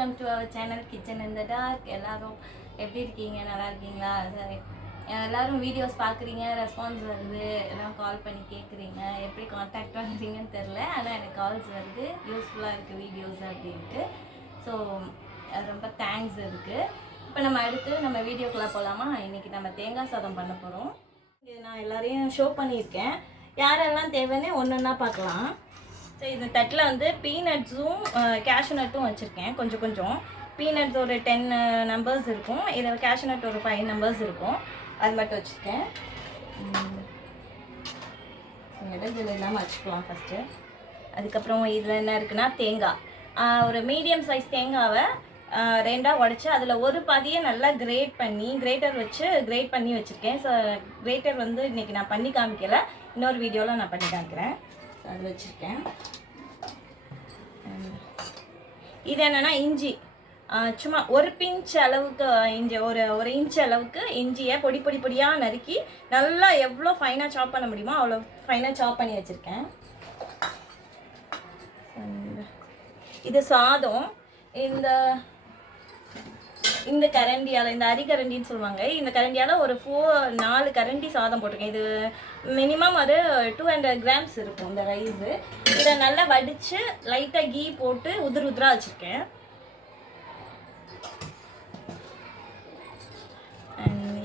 Welcome to our channel kitchen in the dark. எல்லாரும் எப்படி இருக்கீங்க? நல்லா இருக்கீங்களா? சரி, எல்லாரும் வீடியோஸ் பார்க்குறீங்க, ரெஸ்பான்ஸ் வருது, எல்லாம் கால் பண்ணி கேட்குறீங்க, எப்படி காண்டாக்ட் பண்ணுறீங்கன்னு தெரில. ஆனால் எனக்கு கால்ஸ் வருது, யூஸ்ஃபுல்லாக இருக்குது வீடியோஸ் அப்படின்ட்டு. ஸோ ரொம்ப தேங்க்ஸ் இருக்குது. இப்போ நம்ம அடுத்து நம்ம வீடியோக்குள்ளே போகலாமா? இன்றைக்கி நம்ம தேங்காய் சாதம் பண்ண போகிறோம். இது நான் எல்லாரையும் ஷோ பண்ணியிருக்கேன், யாரெல்லாம் தேவைன்னு ஒன்று ஒன்றா பார்க்கலாம். ஸோ இந்த தட்டில் வந்து பீனட்ஸும் கேஷ்யூ நட்டும் வச்சுருக்கேன். கொஞ்சம் பீனட்ஸ் ஒரு 10 நம்பர்ஸ் இருக்கும், இதில் கேஷ்யூ நட் ஒரு 5 நம்பர்ஸ் இருக்கும், அது மட்டும் வச்சுருக்கேன். இதில் இல்லாமல் வச்சுக்கலாம் ஃபஸ்ட்டு. அதுக்கப்புறம் இதில் என்ன இருக்குன்னா தேங்காய், ஒரு மீடியம் சைஸ் தேங்காவை ரெண்டாக உடச்சி அதில் ஒரு பாதியை நல்லா கிரேட்டர் வச்சு கிரேட் பண்ணி வச்சுருக்கேன். ஸோ கிரேட்டர் வந்து இன்றைக்கி நான் பண்ணி காமிக்கலை, இன்னொரு வீடியோவில் நான் பண்ணி காமிக்கிறேன். அது வச்சுருக்கேன். இது என்னென்னா இஞ்சி, சும்மா ஒரு பிஞ்ச் அளவுக்கு இஞ்சி, ஒரு இன்ச் அளவுக்கு இஞ்சியை பொடியாக நறுக்கி நல்லா எவ்வளோ ஃபைனாக சாப் பண்ண முடியுமோ அவ்வளோ ஃபைனாக சாப் பண்ணி வச்சுருக்கேன். இது சாதம், இந்த கரண்டியால், இந்த அரிக்கரண்டின்னு சொல்லுவாங்க, இந்த கரண்டியால் ஒரு 4 கரண்டி சாதம் போட்டிருக்கேன். இது மினிமம் ஒரு 200 கிராம்ஸ் இருக்கும் இந்த ரைஸு. இதை நல்லா வடித்து லைட்டாக கீ போட்டு உதிராக வச்சுருக்கேன்.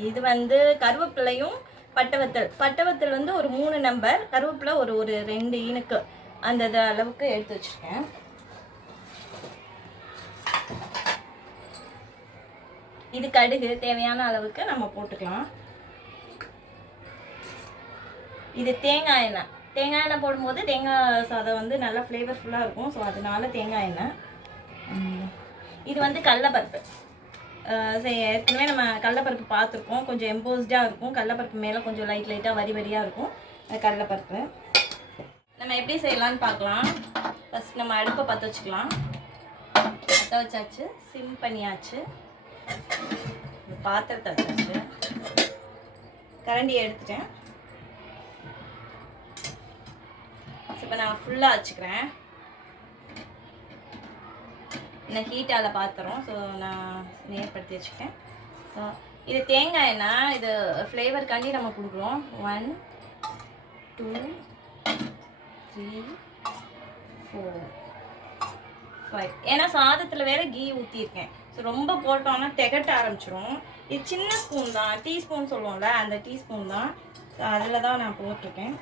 இது வந்து கருவேப்பிலையும் பட்டவத்தல் வந்து ஒரு 3 நம்பர், கருவேப்பிலை ஒரு 2 இனுக்கு அந்த அளவுக்கு எடுத்து வச்சுருக்கேன். இது கடுகு தேவையான அளவுக்கு நம்ம போட்டுக்கலாம். இது தேங்காய் எண்ணெய் போடும்போது தேங்காய் சாதம் வந்து நல்லா ஃப்ளேவர்ஃபுல்லாக இருக்கும். ஸோ அதனால தேங்காய் எண்ணெய். இது வந்து கடலைப்பருப்பு. ஏற்கனவே நம்ம கடலைப்பருப்பு பார்த்துருக்கோம், கொஞ்சம் எம்போஸ்டாக இருக்கும். கடலைப்பருப்பு மேலே கொஞ்சம் லைட்டாக வரியாக இருக்கும் கடலைப்பருப்பு. நம்ம எப்படி செய்யலான்னு பார்க்கலாம். ஃபஸ்ட் நம்ம அடுப்பை பற்ற வச்சுக்கலாம். பற்ற வச்சாச்சு, சிம் பண்ணியாச்சு, பாத்திரத்தை வச்சாச்சு, கரண்டியை எடுத்துட்டேன். இப்போ நான் ஃபுல்லாக வச்சுக்கிறேன். இந்த ஹீட்டால் பாத்திரம், ஸோ நான் நேர்படுத்தி வச்சுக்கிட்டேன். ஸோ இது தேங்காய் எண்ணெய், இது ஃப்ளேவருக்காண்டி நம்ம கொடுக்குறோம். 1 2 3 4 5. ஏன்னா சாதத்தில் வேறு கீ ஊற்றிருக்கேன். ஸோ ரொம்ப போட்டோன்னா திகட்ட ஆரம்பிச்சிடும். இது சின்ன ஸ்பூன் தான், டீஸ்பூன் சொல்லுவோம்ல, அந்த டீஸ்பூன் தான். ஸோ அதில் தான் நான் போட்டிருக்கேன்.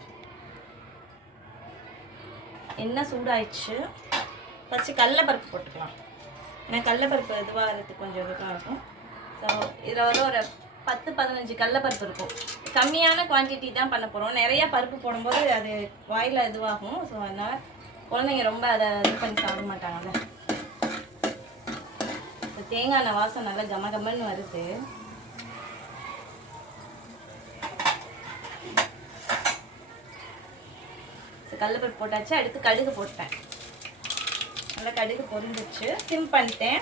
எண்ணெய் சூடாயிடுச்சு. ஃபஸ்ட்டு கடலைப்பருப்பு போட்டுக்கலாம், ஏன்னா கடலைப்பருப்பு இதுவாகிறதுக்கு கொஞ்சம் இதுவாக இருக்கும். ஸோ இதில் வந்து ஒரு 10-15 கடலைப்பருப்பு இருக்கும். கம்மியான குவான்டிட்டி தான் பண்ண போகிறோம். நிறையா பருப்பு போடும்போது அது வாயில் இதுவாகும். ஸோ அதனால் குழந்தைங்க ரொம்ப அதை இது பண்ணி சாப்பிட மாட்டாங்கல்ல. தேங்காய் எண்ணெய் வாசம் நல்லா கமகமன்னு வருது. கடலைப்பருப்பு போட்டாச்சு. அடுத்து கடுகு போட்டேன். நல்லா கடுகு பொரிஞ்சிச்சு, சிம் பண்ணிட்டேன்.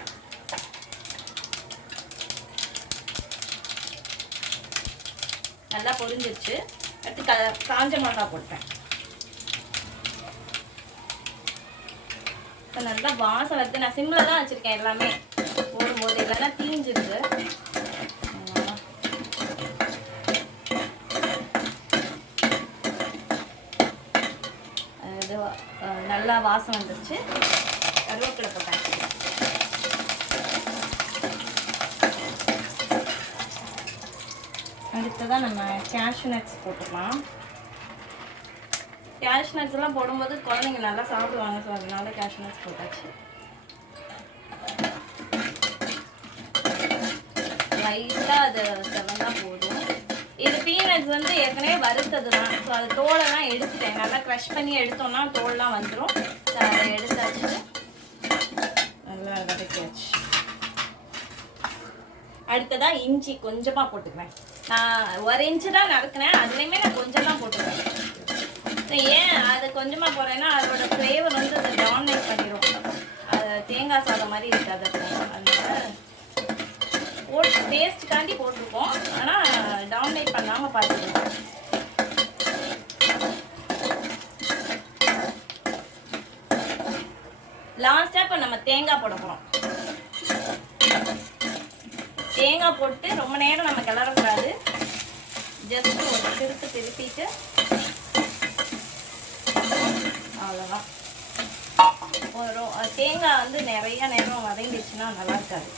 நல்லா பொரிஞ்சிச்சு. அடுத்து காஞ்ச மிளகா போட்டேன். இப்போ நல்லா வாசம் வருது. நான் சிம்மில் தான் வச்சுருக்கேன் எல்லாமே போடும்போது, இல்லைன்னா தீஞ்சிருது. அது நல்லா வாசம் வந்துருச்சு. கருவேப்பிலை போட்டாச்சு. அடுத்ததான் நம்ம கேஷ்யூ நட்ஸ் போட்டுக்கலாம். கேஷ்யூ நட்ஸ் எல்லாம் போடும்போது குழந்தைங்க நல்லா சாப்பிடுவாங்க. ஸோ அதனால கேஷ்யூ நட்ஸ் போட்டாச்சு. லைட்டாக அது செவந்தால் போதும். இது பீனட்ஸ் வந்து ஏற்கனவே வறுத்தது தான். ஸோ அது தோலெல்லாம் எடுத்துட்டேன். நல்லா க்ரஷ் பண்ணி எடுத்தோம்னா தோல்லாம் வந்துடும். ஸோ அதை எடுத்தாச்சு, நல்லா வதக்கியாச்சு. அடுத்ததாக இஞ்சி கொஞ்சமாக போட்டுக்குவேன். நான் 1 இன்ச்சு தான் நறுக்கினேன், அதுலேயுமே நான் கொஞ்சம் தான் போட்டுக்குவேன். ஏன் அது கொஞ்சமாக போடுறேன்னா அதோட ஃப்ளேவர் வந்து அதை டாமினேட் பண்ணிடும். அது தேங்காய் சாதம் மாதிரி இருக்காது. அதனால டேஸ்ட்டுக்காண்டி போட்டிருக்கோம், ஆனால் டாமினேட் பண்ணாமல் பார்த்துக்கணும். லாஸ்ட்டாக இப்போ நம்ம தேங்காய் போட போகிறோம். தேங்காய் போட்டு ரொம்ப நேரம் நம்ம கிளறக்கூடாது. ஜஸ்ட் ஒரு திருப்பிட்டு அவ்வளோதான். தேங்காய் வந்து நிறைய நேரம் வதங்கிடுச்சுன்னா நல்லா இருக்காது.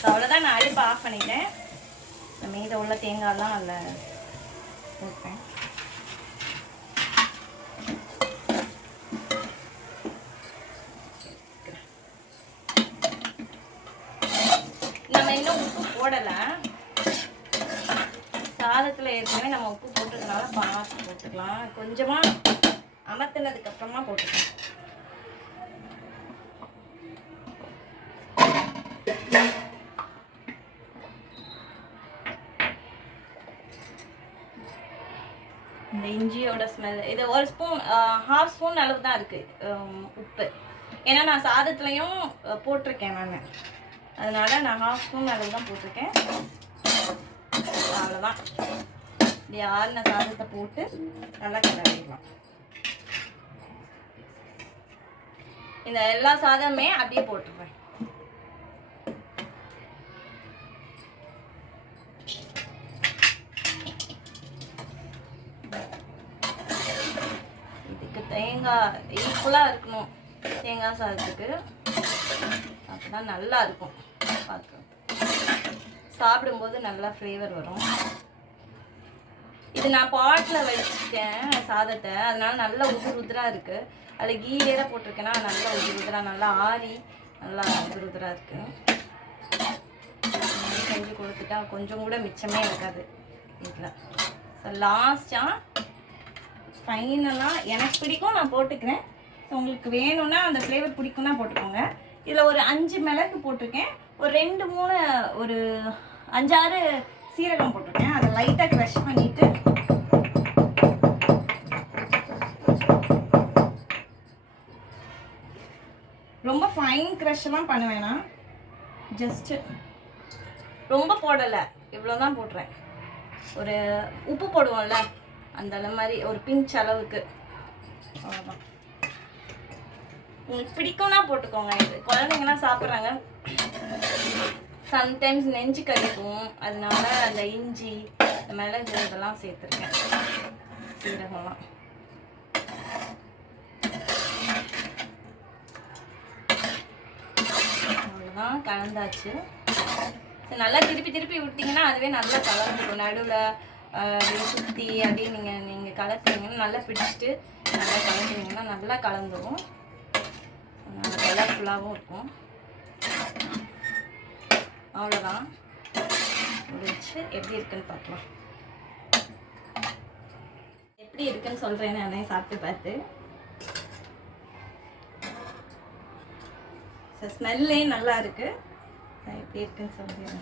ஸோ அவ்வளோதான், நான் அடுப்பை ஆஃப் பண்ணிட்டேன். மீத உள்ள தேங்காய்லாம் அதில் போட்டேன். நம்ம இன்னும் உப்பு போடலை. சாதத்தில் ஏற்கனவே நம்ம உப்பு போட்டதுனால பார்த்து போட்டுக்கலாம். கொஞ்சமாக அமர்த்தினதுக்கப்புறமா போட்டுக்கலாம். இந்த இஞ்சியோட ஸ்மெல் இது ஒரு ஸ்பூன், 1/2 ஸ்பூன் அளவு தான் இருக்குது உப்பு. ஏன்னா நான் சாதத்துலேயும் போட்டிருக்கேன் நான், அதனால் நான் 1/2 ஸ்பூன் அளவு தான் போட்டிருக்கேன். அவ்வளோதான். இப்படி ஆறின சாதத்தை போட்டு நல்லா கிளறிடலாம். இந்த எல்லா சாதமே அப்படியே போட்டுருவேன். இதுக்கு தேங்காய் ஈக்குவலாக இருக்கணும், தேங்காய் சாதத்துக்கு. அப்போதான் நல்லா இருக்கும். பார்த்து சாப்பிடும்போது நல்லா ஃப்ளேவர் வரும். இது நான் பாட்டில் வச்சுருக்கேன் சாதத்தை, அதனால நல்லா உதிராக இருக்குது. அதில் கீ வேற போட்டிருக்கேன்னா நல்லா உதிராக நல்லா ஆறி நல்லா உதிராக இருக்குது. செஞ்சு கொடுத்துட்டா கொஞ்சம் கூட மிச்சமே இருக்காது வீட்டில். ஸோ லாஸ்ட்டாக ஃபைனலாக எனக்கு பிடிக்கும் நான் போட்டுக்கிறேன். ஸோ உங்களுக்கு வேணும்னா அந்த ஃப்ளேவர் பிடிக்கும்னா போட்டுக்கோங்க. இதில் ஒரு 5 மிளகு போட்டிருக்கேன், ஒரு 2-3 ஒரு 5-6 சீரகம் போட்டிருக்கேன். அதை லைட்டாக க்ரஷ் பண்ணிவிட்டு ரொம்ப ஃபைன் க்ரஷ்லாம் பண்ண வேணாம், ஜஸ்ட்டு ரொம்ப போடலை, இவ்வளோ தான் போடுறேன். ஒரு உப்பு போடுவோம்ல அந்த மாதிரி ஒரு பிஞ்ச் அளவுக்கு, அவ்வளோதான். உங்களுக்கு பிடிக்கும்னா போட்டுக்கோங்க. இது குழந்தைங்கலாம் சாப்பிட்றாங்க, சம்டைம்ஸ் நெஞ்சு கறிக்கும், அதனால அந்த இஞ்சி இந்த மிளகு இதெல்லாம் சேர்த்துருக்கேன், சீரகம்லாம். அவ்வளோதான், கலந்தாச்சு. நல்லா திருப்பி விட்டிங்கன்னா அதுவே நல்லா கலந்துடும். நடுவில் சுற்றி அப்படியே நீங்கள் கலக்குறீங்கன்னா நல்லா பிடிச்சிட்டு நல்லா கலந்துருங்கன்னா நல்லா கலந்துடும். நல்லா கலர்ஃபுல்லாகவும் இருக்கும். அவ்வளோதான், முடிச்சு. எப்படி இருக்குன்னு பார்க்கலாம். எப்படி இருக்குன்னு சொல்கிறேன்னு நானே சாப்பிட்டு பார்த்து. ஸ்மெல்லே நல்லா இருக்குது. எப்படி இருக்குன்னு சொல்கிறேன்.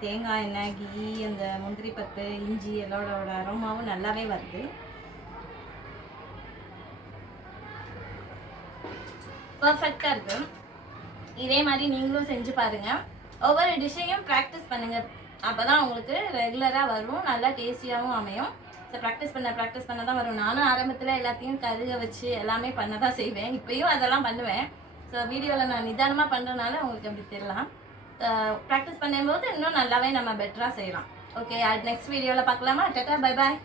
தேங்காய் எண்ணெய், கீ, அந்த முந்திரி பத்து, இஞ்சி எல்லாரோட அரோமாவும் நல்லாவே வருது. பர்ஃபெக்டாக இருக்குது. இதே மாதிரி நீங்களும் செஞ்சு பாருங்கள். ஒவ்வொரு டிஷ்ஷையும் ப்ராக்டிஸ் பண்ணுங்கள். அப்போ தான் உங்களுக்கு ரெகுலராக வரும், நல்லா டேஸ்டியாகவும் அமையும். ஸோ ப்ராக்டிஸ் பண்ண தான் வரும். நானும் ஆரம்பத்தில் எல்லாத்தையும் கருக வச்சு எல்லாமே பண்ண தான் செய்வேன். இப்போயும் அதெல்லாம் பண்ணுவேன். ஸோ வீடியோவில் நான் நிதானமாக பண்ணுறதுனால உங்களுக்கு அப்படி தெரியலாம். ப்ராக்டிஸ் பண்ணும்போது இன்னும் நல்லாவே நம்ம பெட்டராக செய்யலாம். ஓகே, நெக்ஸ்ட் வீடியோவில் பார்க்கலாமா? Tata, bye bye.